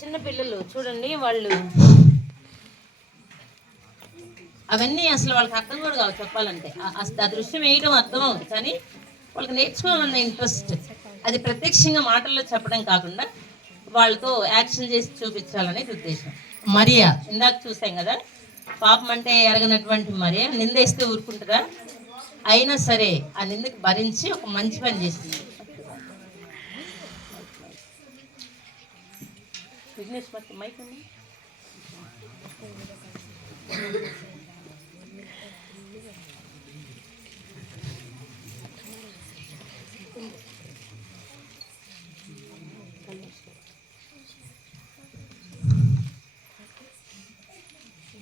చిన్న పిల్లలు చూడండి, వాళ్ళు అవన్నీ అసలు వాళ్ళకి అర్థం కూడా కావు చెప్పాలంటే. ఆ దృశ్యం వేయడం అర్థం అవుతుంది, కానీ వాళ్ళకి నేర్చుకోవాలన్న ఇంట్రెస్ట్ అది ప్రత్యక్షంగా మాటల్లో చెప్పడం కాకుండా వాళ్ళతో యాక్షన్ చేసి చూపించాలనేది ఉద్దేశం. మరియా ఇందాక చూసాం కదా, పాపం అంటే ఎరగనటువంటి మరియా నిందేస్తే ఊరుకుంటారా? అయినా సరే ఆ నిందకి భరించి ఒక మంచి పని చేసింది.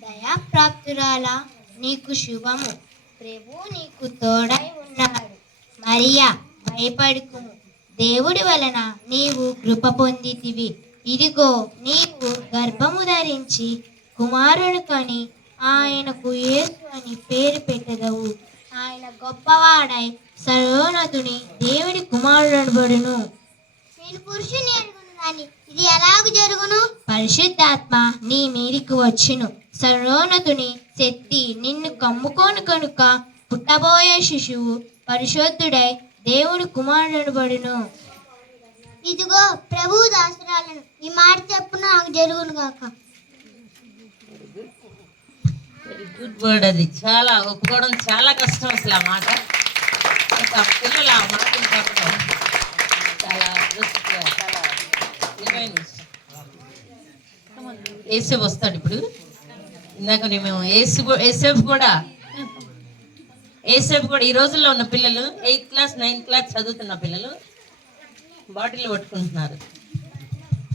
దయాప్రాప్తురాలా, నీకు శుభము, ప్రభు నీకు తోడై ఉన్నాడు. మరియా, భయపడుకుము, దేవుడి వలన నీవు కృప పొందితివి. ఇదిగో, నీవు గర్భము ధరించి కుమారుని కని ఆయనకు యేసు అని పేరు పెట్టదవు. ఆయన గొప్పవాడై సర్వోన్నతుని దేవుడి కుమారుడబడును. నేను పురుషుని అనుకున్నాను, ఇది ఎలాగ జరుగును? పరిశుద్ధాత్మ నీ మీదికి వచ్చును, సర్వోన్నతుని శక్తి నిన్ను కమ్ముకోను కనుక పుట్టబోయే శిశువు పరిశుద్ధుడై దేవుడు కుమారుడబడును. ఇదిగో ప్రభు దాసరాలను, ఈ మాట చెప్పున నాకు జరుగును గాక. Good word. అది చాలా ఒప్పుకోవడం చాలా కష్టం అసలు ఆ మాట. పిల్లలు ఆ మాట చెప్పడం చాలా చాలా విలువైన విషయం. ఏసేపు వస్తాడు ఇప్పుడు. ఇందాక మేము ఏసేపు కూడా ఈ రోజుల్లో ఉన్న పిల్లలు 8th క్లాస్ 9th క్లాస్ చదువుతున్న పిల్లలు బాటిల్ పట్టుకుంటున్నారు.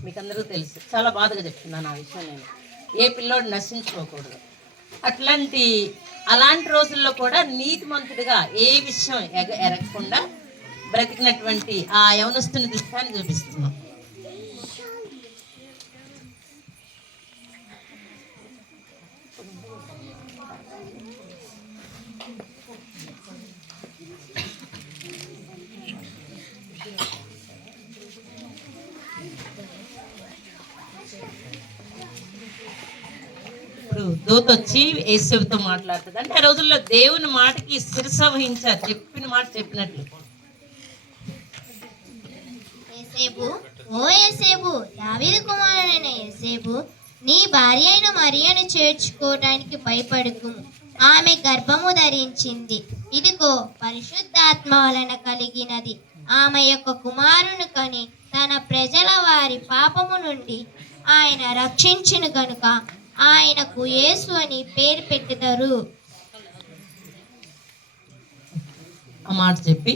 మీకు అందరూ తెలుసు. చాలా బాధగా చెప్తున్నాను ఆ విషయం. నేను ఏ పిల్లోడు నశించుకోకూడదు. అలాంటి రోజుల్లో కూడా నీతిమంతుడిగా ఏ విషయం ఎరగకుండా బ్రతికినటువంటి ఆ యవనస్తుని దృష్టాన్ని చూపిస్తున్నాం. దూత వచ్చి యేసుతో మాట్లాడుతుంది. అంటే ఆ రోజుల్లో దేవుని మాటకి శిరస వహించారు, చెప్పిన మాట చెప్పినట్లు. యేసేపు, ఓ యేసేపు, దావీదు కుమారుడైన యేసేపు, నీ భార్య అయిన మరియను చేర్చుకోవడానికి భయపడుకుము. ఆమె గర్భము ధరించింది, ఇదిగో పరిశుద్ధాత్మ వలన కలిగినది. ఆమె యొక్క కుమారుని కని తన ప్రజల వారి పాపము నుండి ఆయన రక్షించును గనుక ఆయనకు యేసు అని పేరు పెట్టెదరు. ఆ మాట చెప్పి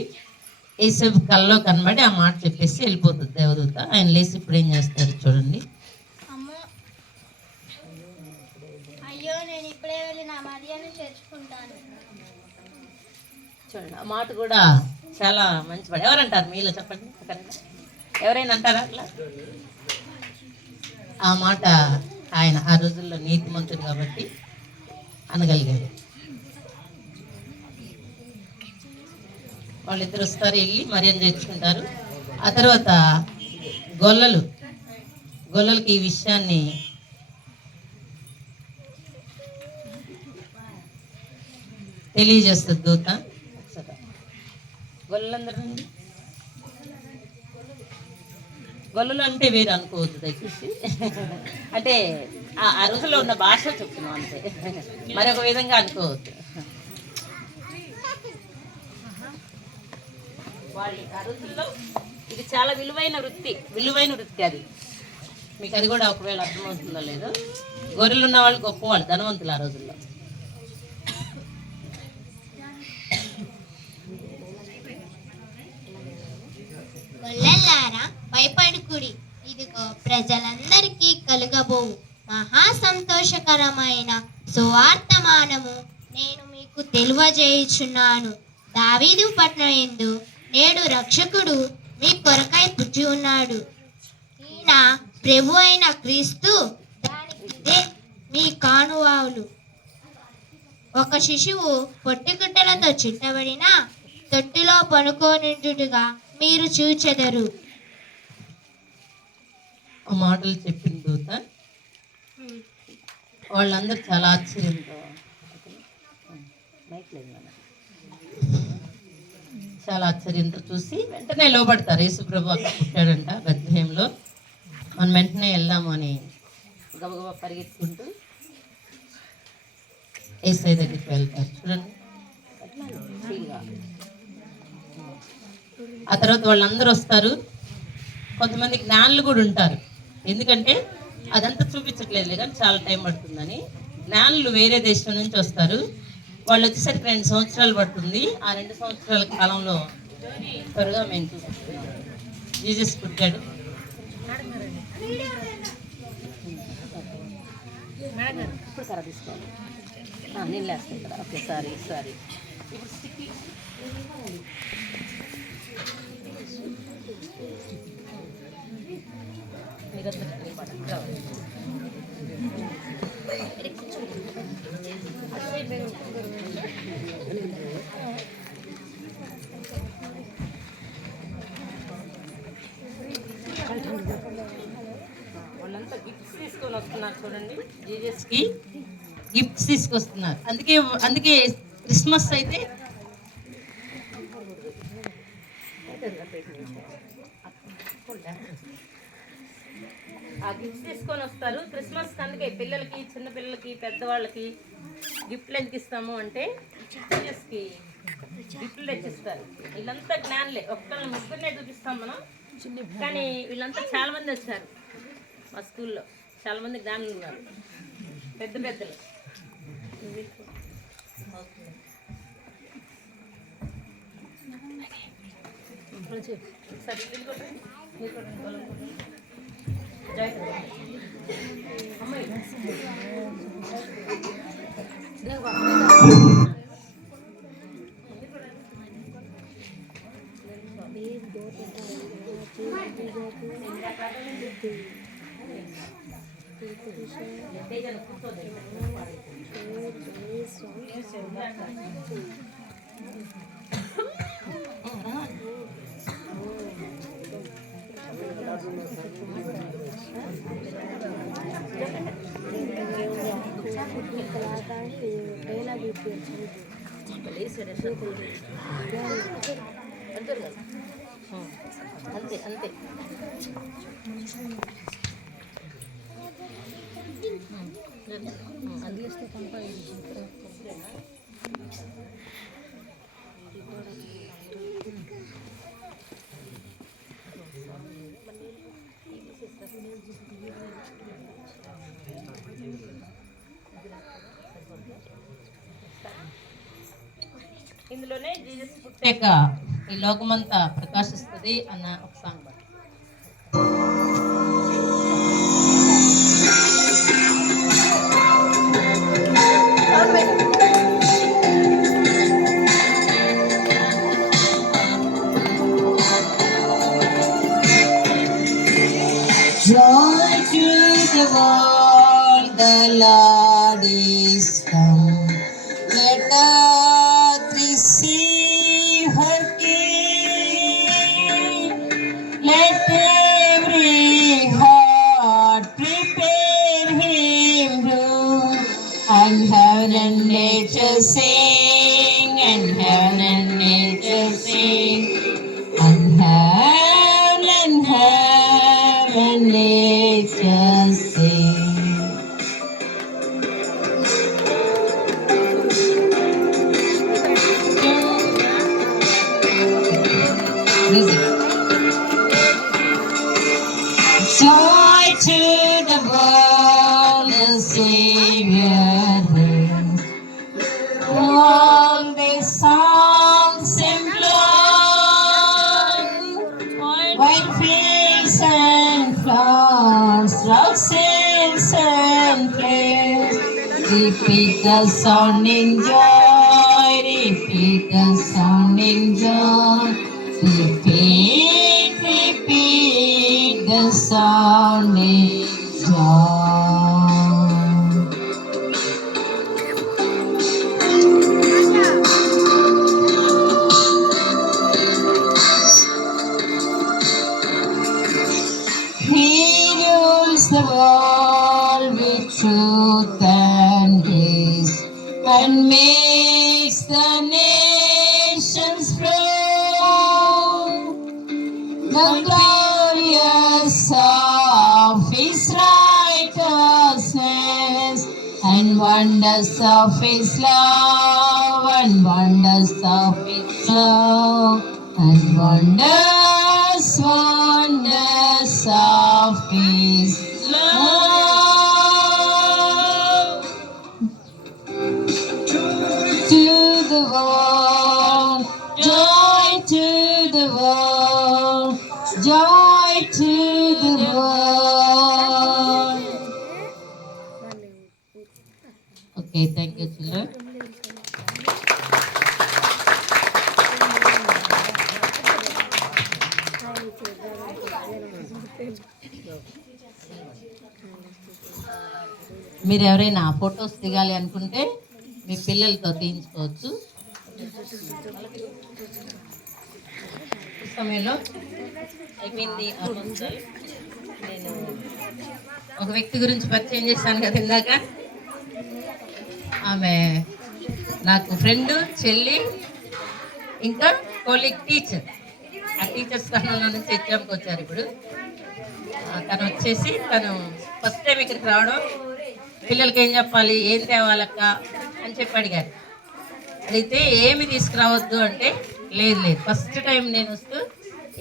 యేసేపు కల్లో కనబడి ఆ మాట చెప్పేసి వెళ్ళిపోతుంది దేవదూత. ఆయన లేచి ఇప్పుడు ఏం చేస్తారు చూడండి. అయ్యో, నేను ఇప్పుడే వెళ్ళి నా మరియను చేర్చుకుంటాను. చూడండి, ఆ మాట కూడా చాలా మంచి మాట. ఎవరంటారు మీలో చెప్పండి, ఎవరైనా అంటారా అట్లా? ఆ మాట ఆయన ఆ రోజుల్లో నీతిమంతుడు కాబట్టి అనగలిగాడు. వాళ్ళిద్దరు వస్తారు, వెళ్ళి మరియను చేర్చుకుంటారు. ఆ తర్వాత గొల్లలకి ఈ విషయాన్ని తెలియజేస్తుంది దూత. గొల్లలందరూ గొల్లలు అంటే వేరు అనుకోవద్దు దయచేసి. అంటే ఆ రోజుల్లో ఉన్న భాష చెప్తున్నాం అంతే, మరొక విధంగా అనుకోవద్దు. వాళ్ళు ఆ రోజుల్లో ఇది చాలా విలువైన వృత్తి అది. మీకు అది కూడా ఒకవేళ అర్థమవుతుందో లేదో. గొర్రెలు ఉన్న వాళ్ళు గొప్పవాళ్ళు, ధనవంతులు ఆ రోజుల్లో. గొల్లలారా, భయపడుకుడి, ఇదిగో ప్రజలందరికీ కలుగబోవు మహా సంతోషకరమైన సువార్తమానము నేను మీకు తెలియజేయుచున్నాను. దావీదు పట్టణం యందు నేడు రక్షకుడు మీ కొరకై పుట్టి ఉన్నాడు. ఈయన ప్రభు అయిన క్రీస్తు. దానికిదే మీ కానువావులు. ఒక శిశువు పొట్టిగుడ్డలతో చుట్టబడిన తొట్టిలో పనుకోనిండుగా మీరు చూచెదరు. ఆ మాటలు చెప్పిన దూత వాళ్ళందరూ చాలా ఆశ్చర్యంతో చాలా ఆశ్చర్యంతో చూసి వెంటనే లోబడతారు. యేసుప్రభు అక్కడ పుట్టాడంట బెత్లెహేంలో, మనం వెంటనే వెళ్దాము అని గబగబా పరిగెత్తుకుంటూ యేసయ్య దగ్గరికి వెళ్తారు. చూడండి, ఆ తర్వాత వాళ్ళందరూ వస్తారు. కొంతమంది జ్ఞానులు కూడా ఉంటారు, ఎందుకంటే అదంతా చూపించట్లేదు కానీ చాలా టైం పడుతుందని. జ్ఞానులు వేరే దేశం నుంచి వస్తారు. వాళ్ళు వచ్చేసరికి 2 సంవత్సరాలు పడుతుంది. ఆ 2 సంవత్సరాల కాలంలో త్వరగా మేము చూపిస్తున్నాం జీసస్ పుట్టాడు. ఇప్పుడు కర తీసుకోవాలి, నేను లేస్తాను కదా. ఓకే, సారీ ఇప్పుడు స్టిక్కి వాళ్ళంతా గిఫ్ట్స్ తీసుకొని వస్తున్నారు. చూడండి, జీజస్కి గిఫ్ట్స్ తీసుకొస్తున్నారు. అందుకే క్రిస్మస్ అయితే ఆ గిఫ్ట్స్ తీసుకొని వస్తారు క్రిస్మస్. అందుకే పిల్లలకి, చిన్న పిల్లలకి, పెద్దవాళ్ళకి గిఫ్ట్లు ఎందుకు ఇస్తాము అంటే జీజస్కి గిఫ్ట్లు తెచ్చిస్తారు. వీళ్ళంతా జ్ఞానులే, ఒక్కళ్ళని ముగ్గురినే చూపిస్తాం మనం, కానీ వీళ్ళంతా చాలా మంది వచ్చారు. మా స్కూల్లో చాలా మంది జ్ఞానులు ఉన్నారు, పెద్దలు. సరే, అమ్మాయి అంతే. ఇందులోనే జీసస్ పుట్టాక ఈ లోకమంతా ప్రకాశిస్తుంది అన్న ఒక song. Joy to the world, the Lord is come. Let earth receive her King. Let every heart prepare him room. And heaven and nature sing, and heaven and nature sing, and heaven and nature sing. Music. Joy to the world, the Savior reigns. All the songs employ, white fields and flowers, rocks and plains. Repeat the sounding joy, repeat the sounding joy. Repeat the sounding joy. Hear your the world with truth and grace, and makes the nations proud. The glorious of His righteousness, and wonders of His love, and wonders of His love, and wonders of His love. To the world, joy to the world, joy to the world. Okay, thank you, children. మీరు ఎవరైనా photos దిగాలి అనుకుంటే మీ పిల్లలతో తీయించుకోవచ్చు. ఈ సమయంలో అయిపోయింది. నేను ఒక వ్యక్తి గురించి పరిచయం చేశాను కదా ఇందాక. ఆమె నాకు ఫ్రెండ్, చెల్లి, ఇంకా కోలీగ్ టీచర్. ఆ టీచర్ స్థానంలో నుంచి ఎగ్జామ్కి వచ్చారు ఇప్పుడు. తను వచ్చేసి తను ఫస్ట్ టైం ఇక్కడికి రావడం, పిల్లలకి ఏం చెప్పాలి, ఏం తేవాలక్క అని చెప్పి అడిగారు. అడిగితే ఏమి తీసుకురావద్దు అంటే లేదు ఫస్ట్ టైం నేను వస్తూ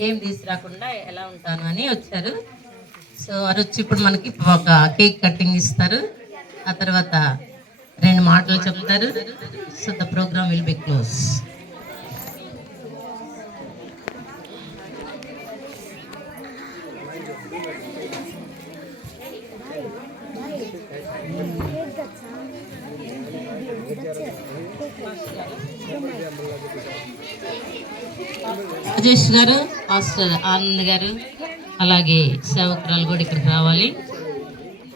ఏం తీసుకురాకుండా ఎలా ఉంటాను అని వచ్చారు. సో అది వచ్చి ఇప్పుడు మనకి ఒక కేక్ కటింగ్ ఇస్తారు, ఆ తర్వాత 2 మాటలు చెప్తారు. So the program will be close. Rajesh garu, master Anand గారు, అలాగే సేవకురాలు కూడా ఇక్కడికి రావాలి.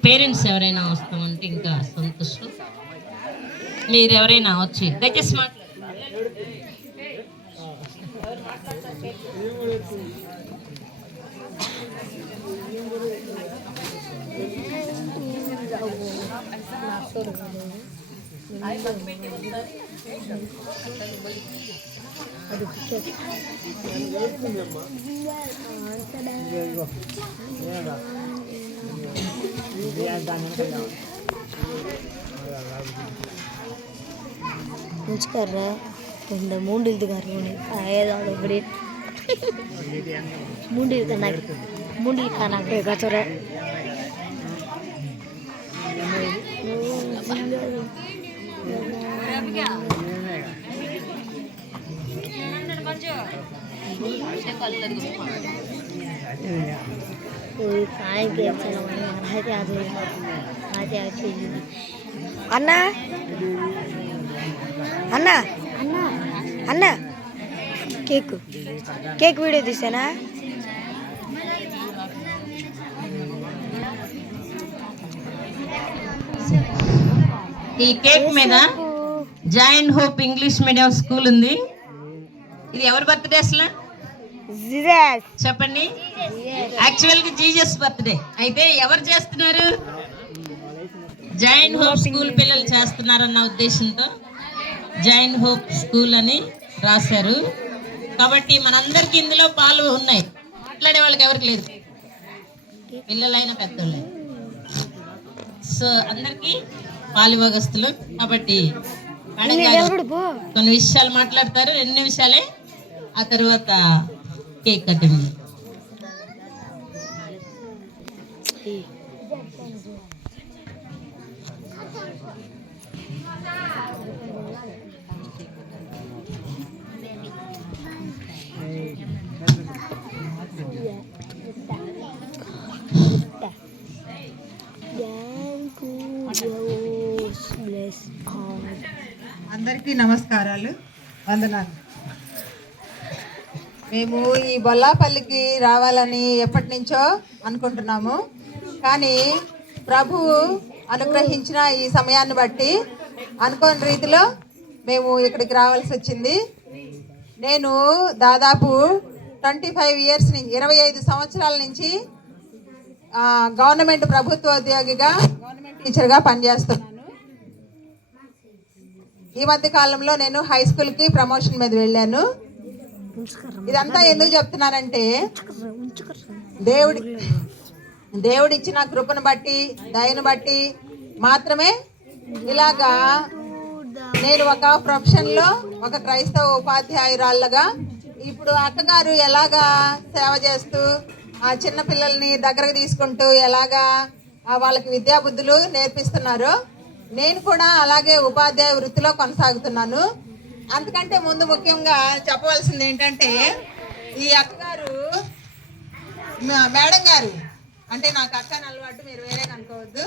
పేరెంట్స్ ఎవరైనా వస్తామంటే ఇంకా సంతోషం. మీరు ఎవరైనా వచ్చి దయచేసి कर रहा है இந்த மூண்டில்துக்காரங்க ஏதாவது இப்படி மூண்டில் காணாங்க கச்சோர అన్నా అన్నా అన్నా అన్నా కేక్ వీడియో తీసానా? ఈ కేక్ మీద joint hope English medium school ఉంది. ఇది ఎవరి బర్త్డే అసలు చెప్పండి? యాక్చువల్ గా జీసస్ బర్త్డే. అయితే ఎవరు చేస్తున్నారు? జాయింట్ హోప్ స్కూల్ పిల్లలు చేస్తున్నారన్న ఉద్దేశంతో జాయింట్ హోప్ స్కూల్ అని రాశారు. కాబట్టి మనందరికి ఇందులో పాలు ఉన్నాయి. మాట్లాడే వాళ్ళకి ఎవరికి లేదు, పిల్లలైన పెద్దోళ్ళైనా. సో అందరికి పాలిభాగస్తులు కాబట్టి కొన్ని విషయాలు మాట్లాడతారు, 2 నిమిషాలే. ఆ తర్వాత కేక్ కటింగ్. అందరికీ నమస్కారాలు, వందనాలు. మేము ఈ బొల్లాపల్లికి రావాలని ఎప్పటి నుంచో అనుకుంటున్నాము. కానీ ప్రభువు అనుగ్రహించిన ఈ సమయాన్ని బట్టి అనుకోని రీతిలో మేము ఇక్కడికి రావాల్సి వచ్చింది. నేను దాదాపు 25 years నుంచి 25 సంవత్సరాల నుంచి గవర్నమెంట్ ప్రభుత్వ ఉద్యోగిగా గవర్నమెంట్ టీచర్గా పనిచేస్తున్నాను. ఈ మధ్య కాలంలో నేను హై స్కూల్కి ప్రమోషన్ మీద వెళ్ళాను. ఇదంతా ఎందుకు చెప్తున్నానంటే దేవుడు ఇచ్చిన కృపను బట్టి దయను బట్టి మాత్రమే ఇలాగా నేను ఒక ప్రొఫెషన్లో ఒక క్రైస్తవ ఉపాధ్యాయురాళ్ళగా ఇప్పుడు అక్కగారు ఎలాగా సేవ చేస్తూ ఆ చిన్న పిల్లల్ని దగ్గరకు తీసుకుంటూ ఎలాగా వాళ్ళకి విద్యాబుద్ధులు నేర్పిస్తున్నారో నేను కూడా అలాగే ఉపాధ్యాయ వృత్తిలో కొనసాగుతున్నాను. అందుకంటే ముందు ముఖ్యంగా చెప్పవలసింది ఏంటంటే ఈ అక్కగారు మేడం గారు అంటే నాకు అక్క అని అలవాటు, మీరు వేరే అనుకోవద్దు.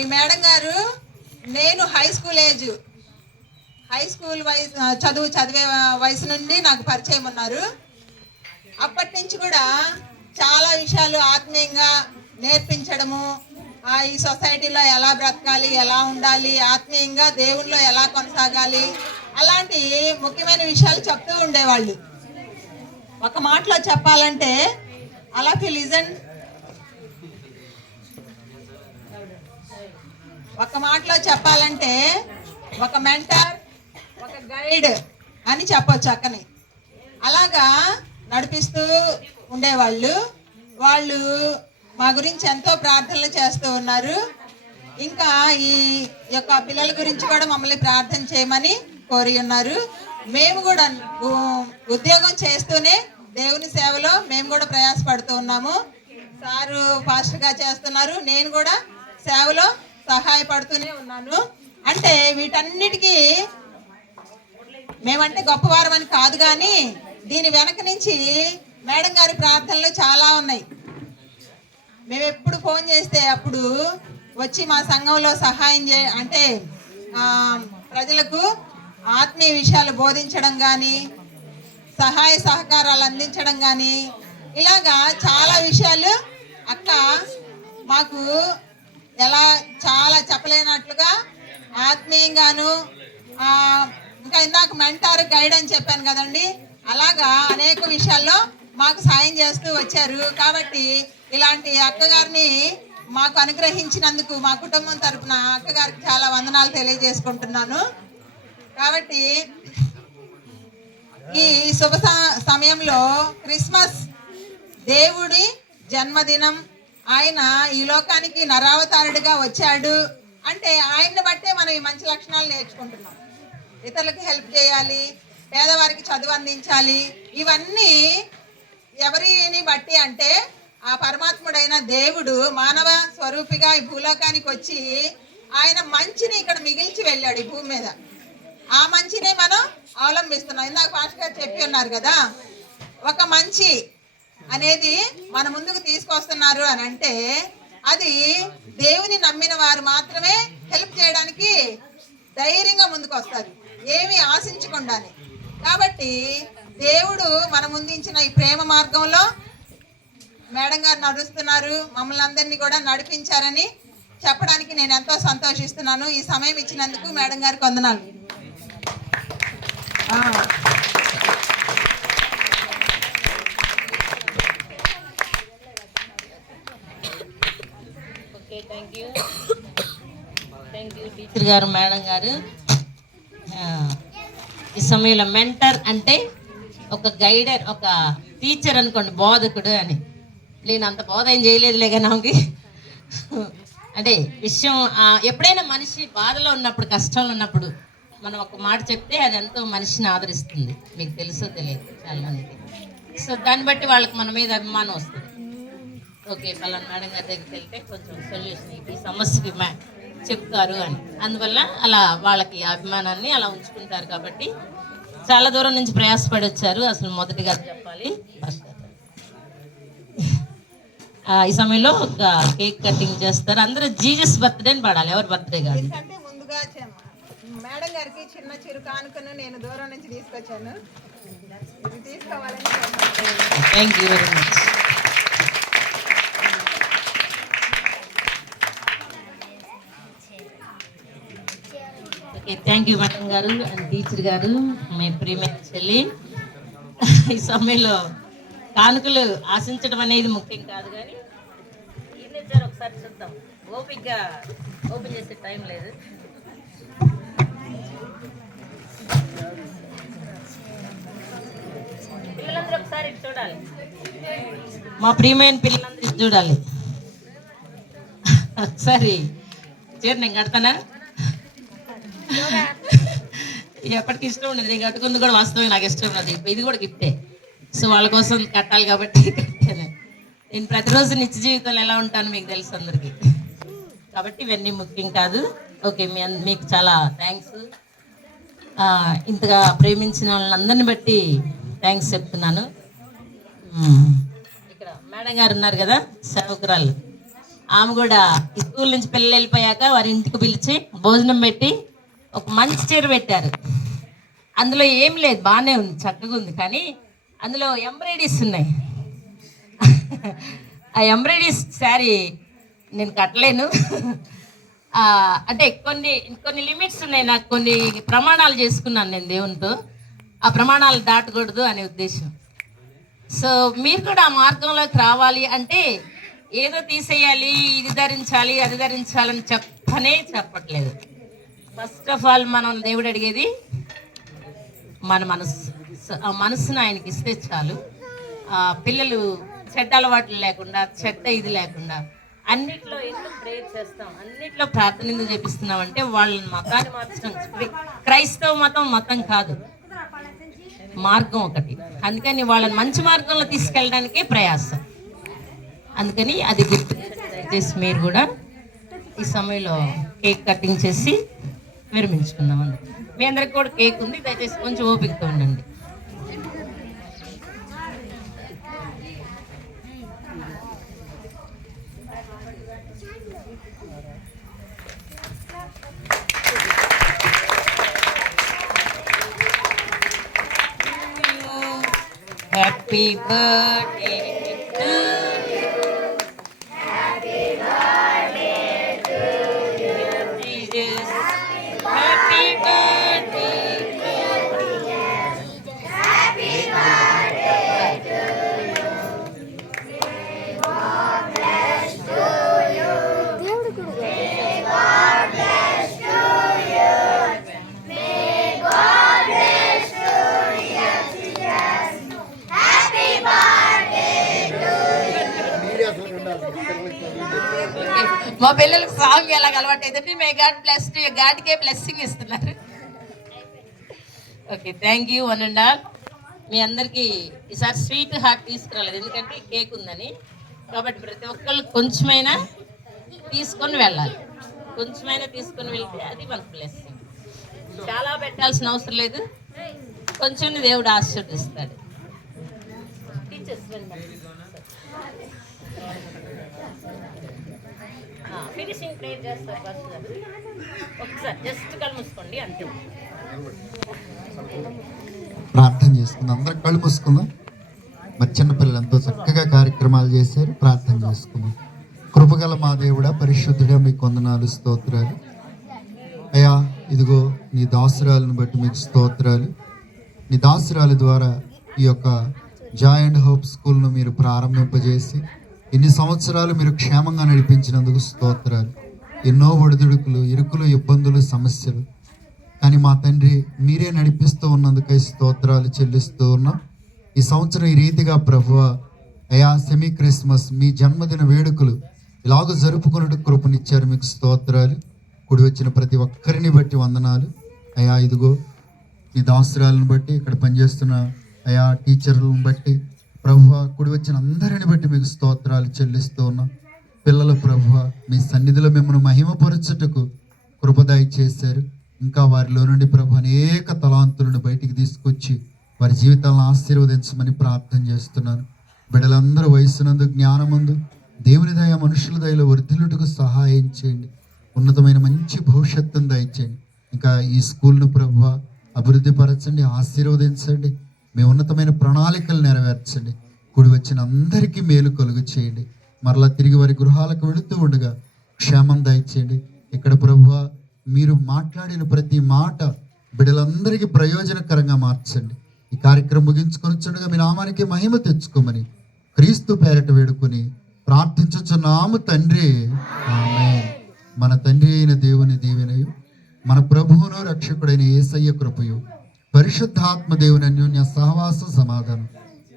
ఈ మేడం గారు నేను హై స్కూల్ చదివే వయసు నుండి నాకు పరిచయం ఉన్నారు. అప్పటి నుంచి కూడా చాలా విషయాలు ఆత్మీయంగా నేర్పించడము, ఈ సొసైటీలో ఎలా బ్రతకాలి, ఎలా ఉండాలి, ఆత్మీయంగా దేవుళ్ళలో ఎలా కొనసాగాలి, అలాంటి ముఖ్యమైన విషయాలు చెప్తూ ఉండేవాళ్ళు. ఒక మాటలో చెప్పాలంటే ఒక మెంటర్, ఒక గైడ్ అని చెప్పొచ్చు అక్కని. అలాగా నడిపిస్తూ ఉండేవాళ్ళు. వాళ్ళు మా గురించి ఎంతో ప్రార్థనలు చేస్తూ ఉన్నారు. ఇంకా ఈ యొక్క పిల్లల గురించి కూడా మమ్మల్ని ప్రార్థన చేయమని కోరి ఉన్నారు. మేము కూడా ఉద్యోగం చేస్తూనే దేవుని సేవలో మేము కూడా ప్రయాసపడుతూ ఉన్నాము. సారు ఫాస్ట్గా చేస్తున్నారు, నేను కూడా సేవలో సహాయపడుతూనే ఉన్నాను. అంటే వీటన్నిటికీ మేమంటే గొప్పవారం అని కాదు, కానీ దీని వెనక నుంచి మేడం గారి ప్రార్థనలు చాలా ఉన్నాయి. మేము ఎప్పుడు ఫోన్ చేస్తే అప్పుడు వచ్చి మా సంఘంలో సహాయం అంటే ప్రజలకు ఆత్మీయ విషయాలు బోధించడం కానీ, సహాయ సహకారాలు అందించడం కానీ, ఇలాగా చాలా విషయాలు అక్క మాకు ఎలా చాలా చెప్పలేనట్లుగా ఆత్మీయంగాను, ఇంకా ఇందాక మెంటార్ గైడ్ అని చెప్పాను కదండి, అలాగా అనేక విషయాల్లో మాకు సాయం చేస్తూ వచ్చారు. కాబట్టి ఇలాంటి అక్కగారిని మాకు అనుగ్రహించినందుకు మా కుటుంబం తరపున అక్కగారికి చాలా వందనాలు తెలియజేసుకుంటున్నాను. కాబట్టి ఈ శుభ సమయంలో క్రిస్మస్ దేవుడి జన్మదినం, ఆయన ఈ లోకానికి నరావతారుడిగా వచ్చాడు అంటే ఆయన్ని బట్టే మనం ఈ మంచి లక్షణాలు నేర్చుకుంటున్నాం. ఇతరులకు హెల్ప్ చేయాలి, పేదవారికి చదువు అందించాలి, ఇవన్నీ ఎవరిని బట్టి అంటే ఆ పరమాత్ముడైన దేవుడు మానవ స్వరూపిగా ఈ భూలోకానికి వచ్చి ఆయన మంచిని ఇక్కడ మిగిల్చి వెళ్ళాడు ఈ భూమి మీద. ఆ మంచినే మనం అవలంబిస్తున్నాం. ఇందాక పాస్టర్ గారు చెప్పి ఉన్నారు కదా, ఒక మంచి అనేది మన ముందుకు తీసుకొస్తున్నారు అని అంటే అది దేవుని నమ్మిన వారు మాత్రమే హెల్ప్ చేయడానికి ధైర్యంగా ముందుకు వస్తారు, ఏమీ ఆశించకుండానే. కాబట్టి దేవుడు మన ముందుంచిన ఈ ప్రేమ మార్గంలో మేడం గారు నడుస్తున్నారు, మమ్మల్ని అందరినీ కూడా నడిపించారని చెప్పడానికి నేను ఎంతో సంతోషిస్తున్నాను. ఈ సమయం ఇచ్చినందుకు మేడం గారికి వందనాలు. ఓకే, థ్యాంక్ యూ టీచర్ గారు, మేడం గారు. ఈ సమయంలో మెంటర్ అంటే ఒక గైడర్, ఒక టీచర్ అనుకోండి, బోధకుడు అని. నేను అంత బోధ ఏం చేయలేదులే కానీ నాకు అంటే విషయం ఎప్పుడైనా మనిషి బాధలో ఉన్నప్పుడు, కష్టంలో ఉన్నప్పుడు మనం ఒక మాట చెప్తే అది ఎంతో మనిషిని ఆదరిస్తుంది. మీకు తెలుసో తెలియదు చాలా మందికి. సో దాన్ని బట్టి వాళ్ళకి మన మీద అభిమానం వస్తుంది. ఓకే, పలానా మేడం గారి దగ్గరికి వెళ్తే కొంచెం సొల్యూషన్ ఈ సమస్యకి చెప్తారు అని, అందువల్ల అలా వాళ్ళకి అభిమానాన్ని అలా ఉంచుకుంటారు. కాబట్టి చాలా దూరం నుంచి ప్రయాసపడి వచ్చారు. అసలు మొదటిగా చెప్పాలి ఫస్ట్ ఈ సమయంలో ఒక కేక్ కటింగ్ చేస్తారు. అందరూ జీసస్ బర్త్డే అని పాడాలి, ఎవరి బర్త్డే కాదు. ముందుగా మేడం గారికి చిన్న చిరు కానుకను నేను దూరం నుంచి తీసుకొచ్చాను, తీసుకోవాలని. Thank you very much. Okay, thank you madam గారు అండ్ టీచర్ గారు, మీ ప్రియమైన చెల్లి. ఈ సమయంలో కానుకలు ఆశించడం అనేది ముఖ్యం కాదు, కానీ ఇచ్చారు ఒకసారి చూద్దాం. ఓపిక్గా ఓపెన్ చేసే టైం లేదు. పిల్లలందరూ ఒకసారి ఇటు చూడాలి. మా ప్రియమైన పిల్లలందరూ ఇటు చూడాలి. ఒకసారి చీర నేను కడతానా? ఎప్పటికి ఇష్టం ఉండదు. నేను కట్టుకుంది కూడా వాస్తవం నాకు ఇష్టం ఉన్నది. ఇది కూడా గిఫ్టే. సో వాళ్ళ కోసం కట్టాలి కాబట్టి కట్టాను. నేను ప్రతిరోజు నిత్య జీవితంలో ఎలా ఉంటాను మీకు తెలుసు అందరికీ. కాబట్టి ఇవన్నీ ముఖ్యం కాదు. ఓకే, మీకు చాలా థ్యాంక్స్. ఇంతగా ప్రేమించిన వాళ్ళందరిని బట్టి థ్యాంక్స్ చెప్తున్నాను. ఇక్కడ మేడం గారు ఉన్నారు కదా, సేవకురాలు. ఆమె కూడా ఈ స్కూల్ నుంచి పిల్లలు వెళ్ళిపోయాక వారి ఇంటికి పిలిచి భోజనం పెట్టి ఒక మంచి చీర పెట్టారు. అందులో ఏం లేదు, బాగానే ఉంది, చక్కగా ఉంది. కానీ అందులో ఎంబ్రాయిడరీస్ ఉన్నాయి. ఆ ఎంబ్రాయిడరీస్ శారీ నేను కట్టలేను. అంటే కొన్ని లిమిట్స్ ఉన్నాయి నాకు. కొన్ని ప్రమాణాలు చేసుకున్నాను నేను దేవునితో. ఆ ప్రమాణాలు దాటకూడదు అనే ఉద్దేశం. సో మీరు కూడా ఆ మార్గంలోకి రావాలి అంటే ఏదో తీసేయాలి, ఇది ధరించాలి, అది ధరించాలని చెప్పట్లేదు. ఫస్ట్ ఆఫ్ ఆల్ మనం దేవుడు అడిగేది మన మనస్సు. ఆ మనస్సును ఆయనకి ఇస్తే చాలు. పిల్లలు చెడ్డ అలవాట్లు లేకుండా, చెడ్డ ఇది లేకుండా, అన్నిట్లో ఎందుకు ప్రేయర్ చేస్తాం, అన్నిట్లో ప్రార్థన ఎందుకు చేపిస్తున్నాం అంటే వాళ్ళని మతాన్ని మార్చడం. క్రైస్తవ మతం కాదు, మార్గం ఒకటి. అందుకని వాళ్ళని మంచి మార్గంలో తీసుకెళ్ళడానికే ప్రయాసం. అందుకని అది దయచేసి మీరు కూడా ఈ సమయంలో కేక్ కటింగ్ చేసి విరమించుకుందాం. మీ అందరికి కూడా కేక్ ఉంది, దయచేసి కొంచెం ఓపికతో ఉండండి. Happy birthday to you. Happy birthday to you, Jesus. Happy birthday to you. Happy birthday to you. May God bless to you. May God bless to you. May God bless to you, Jesus. Happy birthday to you. మా పిల్లలకు song ఎలా అలవాటు అయితే may god bless to you, గాడ్కే blessing ఇస్తున్నారు. Okay, thank you one and all. మీ అందరికీ ఈసారి స్వీట్ హార్ట్ తీసుకురాలేదు, ఎందుకంటే కేక్ ఉందని. కాబట్టి ప్రతి ఒక్కళ్ళు కొంచెమైనా తీసుకొని వెళ్ళాలి. కొంచెమైనా తీసుకొని వెళ్తే అది మనకు బ్లెస్సింగ్. చాలా పెట్టాల్సిన అవసరం లేదు, కొంచెం దేవుడు ఆశీర్వదిస్తాడు. ఫినిషింగ్ ప్రేయర్ చేస్తారు ఫస్ట్. ఒకసారి జస్ట్ కళ్ళు మూసుకోండి అంతే. ప్రార్థన చేసుకుందాం. అందరం కళ్ళు మూసుకుందాం. మరి చిన్నపిల్లలు ఎంతో చక్కగా కార్యక్రమాలు చేశారు. ప్రార్థన చేసుకుందాం. కృపగల మా దేవుడా, పరిశుద్ధుడా, మీకు వందనాలు, స్తోత్రాలు. అయ్యా, ఇదిగో నీ దాసురాలను బట్టి మీకు స్తోత్రాలు. నీ దాసురాల ద్వారా ఈ యొక్క జాయ్ అండ్ హోప్ స్కూల్ను మీరు ప్రారంభింపజేసి ఇన్ని సంవత్సరాలు మీరు క్షేమంగా నడిపించినందుకు స్తోత్రాలు. ఎన్నో ఒడిదుడుకులు, ఇరుకులు, ఇబ్బందులు, సమస్యలు, కానీ మా తండ్రి మీరే నడిపిస్తూ ఉన్నందుకై స్తోత్రాలు చెల్లిస్తూ ఉన్నాం. ఈ సంవత్సరం ఈ రీతిగా ప్రభువా అయా సెమీ క్రిస్మస్ మీ జన్మదిన వేడుకలు ఇలాగ జరుపుకున్నట్టు కృపనిచ్చారు, మీకు స్తోత్రాలు. కూడి వచ్చిన ప్రతి ఒక్కరిని బట్టి వందనాలు. అయా, ఇదిగో ఈ దాసురాలను బట్టి, ఇక్కడ పనిచేస్తున్న అయా టీచర్లను బట్టి ప్రభువ, కూడి వచ్చిన అందరిని బట్టి మీకు స్తోత్రాలు చెల్లిస్తూ ఉన్నాం. పిల్లలు ప్రభువ మీ సన్నిధిలో మిమ్మల్ని మహిమపరచుటకు కృపదాయి చేశారు. ఇంకా వారిలో నుండి ప్రభు అనేక తలాంతులను బయటికి తీసుకొచ్చి వారి జీవితాలను ఆశీర్వదించమని ప్రార్థన చేస్తున్నాను. బిడ్డలందరూ వయసునందు, జ్ఞానమందు, దేవుని దయ, మనుషుల దయలో వర్ధిల్లుటకు సహాయం చేయండి. ఉన్నతమైన మంచి భవిష్యత్తును దయచేయండి. ఇంకా ఈ స్కూల్ను ప్రభువ అభివృద్ధి పరచండి, ఆశీర్వదించండి. మీ ఉన్నతమైన ప్రణాళికలు నెరవేర్చండి. కూడి వచ్చిన అందరికీ మేలు కలుగు చేయండి. మరలా తిరిగి వారి గృహాలకు వెళుతూ ఉండగా క్షేమం దయచేయండి. ఇక్కడ ప్రభువ మీరు మాట్లాడిన ప్రతి మాట బిడ్డలందరికీ ప్రయోజనకరంగా మార్చండి. ఈ కార్యక్రమం ముగించుకొని చుండగా మీ నామానికి మహిమ తెచ్చుకోమని క్రీస్తు పేరట వేడుకొని ప్రార్థించుచున్నాము తండ్రి. ఆమేన్. మన తండ్రి అయిన దేవుని దీవెనయు, మన ప్రభువును రక్షకుడైన యేసయ్య కృపయు, పరిశుద్ధాత్మ దేవుని అన్యోన్య సహవాస సమాధానం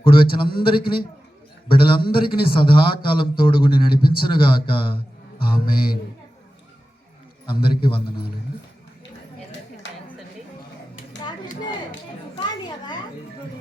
కూడి వచ్చిన అందరికీ, బిడ్డలందరికీ సదాకాలం తోడుగుని నడిపించునుగాక. ఆమేన్. అందరికీ వందనాలండి. థ్యాంక్స్ అండి.